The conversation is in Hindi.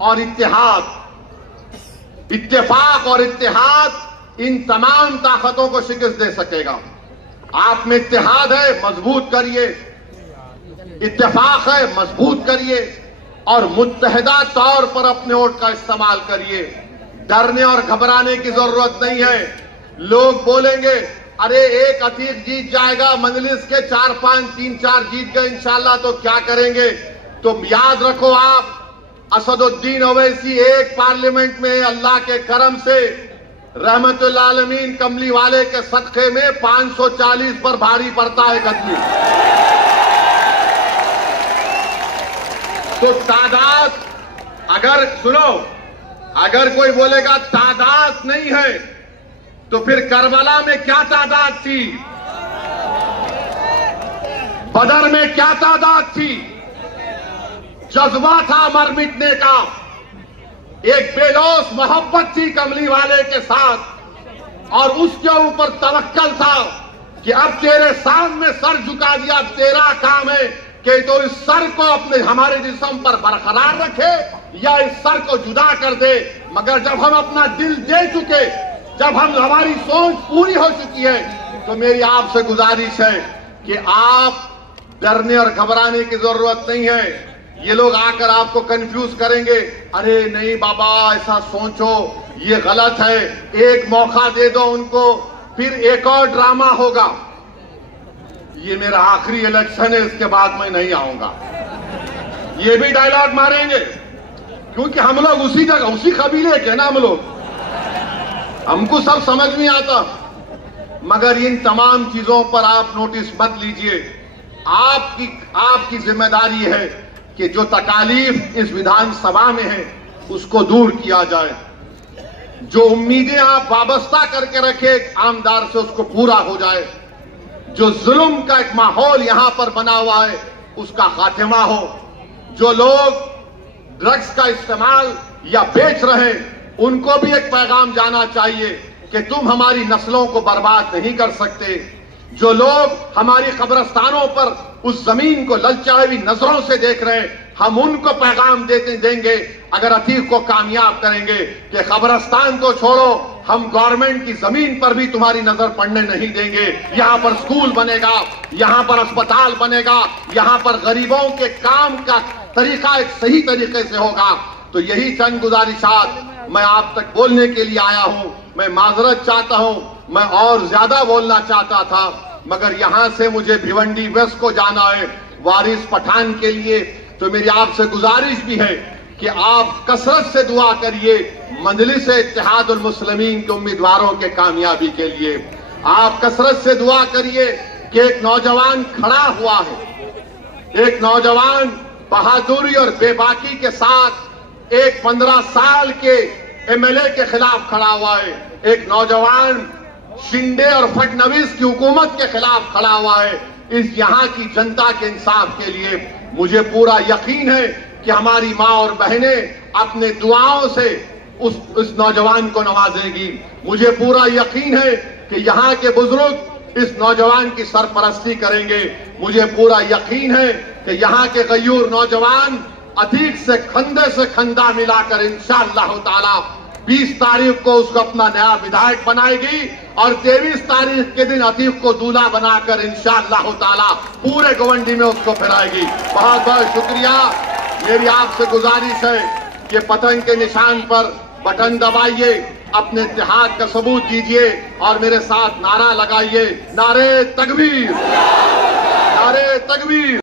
और इत्तेहाद, इत्तेफाक और इत्तेहाद इन तमाम ताकतों को शिकस्त दे सकेगा। आप में इत्तेहाद है, मजबूत करिए, इत्तेफाक है, मजबूत करिए और मुत्तहिदा तौर पर अपने वोट का इस्तेमाल करिए। डरने और घबराने की जरूरत नहीं है। लोग बोलेंगे अरे एक अतीक जीत जाएगा, मजलिस के 4-5, 3-4 जीत गए इंशाल्लाह तो क्या करेंगे। तो याद रखो आप, असदुद्दीन ओवैसी एक पार्लियामेंट में अल्लाह के करम से रहमतुल आलमीन कमली वाले के सदक़े में 540 पर भारी पड़ता है आदमी। तो तादाद, अगर सुनो, अगर कोई बोलेगा तादाद नहीं है तो फिर करबला में क्या तादाद थी, बदर में क्या तादाद थी। जज्बा था मर मिटने का, एक बेलौस मोहब्बत थी कमली वाले के साथ और उसके ऊपर तवक्कल था कि अब तेरे सामने सर झुका दिया, अब तेरा काम है कि तो इस सर को अपने हमारे जिस्म पर बरकरार रखे या इस सर को जुदा कर दे। मगर जब हम अपना दिल दे चुके, जब हमारी सोच पूरी हो चुकी है, तो मेरी आपसे गुजारिश है कि आप डरने और घबराने की जरूरत नहीं है। ये लोग आकर आपको कंफ्यूज करेंगे, अरे नहीं बाबा ऐसा सोचो, ये गलत है, एक मौका दे दो उनको, फिर एक और ड्रामा होगा। ये मेरा आखिरी इलेक्शन है, इसके बाद मैं नहीं आऊंगा। ये भी डायलॉग मारेंगे क्योंकि हम लोग उसी जगह, उसी कबीले के ना हम लोग, हमको सब समझ नहीं आता। मगर इन तमाम चीजों पर आप नोटिस मत लीजिए। आपकी जिम्मेदारी है कि जो तकालीफ इस विधानसभा में है उसको दूर किया जाए। जो उम्मीदें आप वाबस्ता करके रखे आमदार से, उसको पूरा हो जाए। जो जुल्म का एक माहौल यहां पर बना हुआ है उसका खात्मा हो। जो लोग ड्रग्स का इस्तेमाल या बेच रहे हैं उनको भी एक पैगाम जाना चाहिए कि तुम हमारी नस्लों को बर्बाद नहीं कर सकते। जो लोग हमारी कब्रिस्तानों पर उस जमीन को ललचाई हुई नजरों से देख रहे हैं, हम उनको पैगाम देंगे अगर अतीक को कामयाब करेंगे कि कब्रिस्तान को छोड़ो, हम गवर्नमेंट की जमीन पर भी तुम्हारी नजर पड़ने नहीं देंगे। यहां पर स्कूल बनेगा, यहां पर अस्पताल बनेगा, यहां पर गरीबों के काम का तरीका एक सही तरीके से होगा। तो यही चंद गुजारिशात मैं आप तक बोलने के लिए आया हूं। मैं माजरत चाहता हूं, मैं और ज्यादा बोलना चाहता था मगर यहां से मुझे भिवंडी वेस्ट को जाना है वारिस पठान के लिए। तो मेरी आपसे गुजारिश भी है कि आप कसरत से दुआ करिए मजलिस इत्तेहादुल मुस्लिमीन के उम्मीदवारों के कामयाबी के लिए। आप कसरत से दुआ करिए कि एक नौजवान खड़ा हुआ है, एक नौजवान बहादुरी और बेबाकी के साथ एक 15 साल के एमएलए के खिलाफ खड़ा हुआ है। एक नौजवान शिंदे और फडणवीस की हुकूमत के खिलाफ खड़ा हुआ है। इस यहाँ की जनता के इंसाफ के लिए मुझे पूरा यकीन है कि हमारी माँ और बहनें अपने दुआओं से उस नौजवान को नवाजेगी। मुझे पूरा यकीन है कि यहाँ के बुजुर्ग इस नौजवान की सरपरस्ती करेंगे। मुझे पूरा यकीन है कि यहाँ के गयूर नौजवान अतीक से खंदा मिलाकर इंशाअल्लाह ताला 20 तारीख को उसको अपना नया विधायक बनाएगी और 23 तारीख के दिन अतीक को दूल्हा बनाकर इंशाअल्लाह ताला पूरे गवंडी में उसको फिराएगी। बहुत बहुत शुक्रिया। मेरी आपसे गुजारिश है कि पतंग के निशान पर बटन दबाइए, अपने इत्तेहाद का सबूत दीजिए और मेरे साथ नारा लगाइए, नारे तकबीर, नारे तकबीर।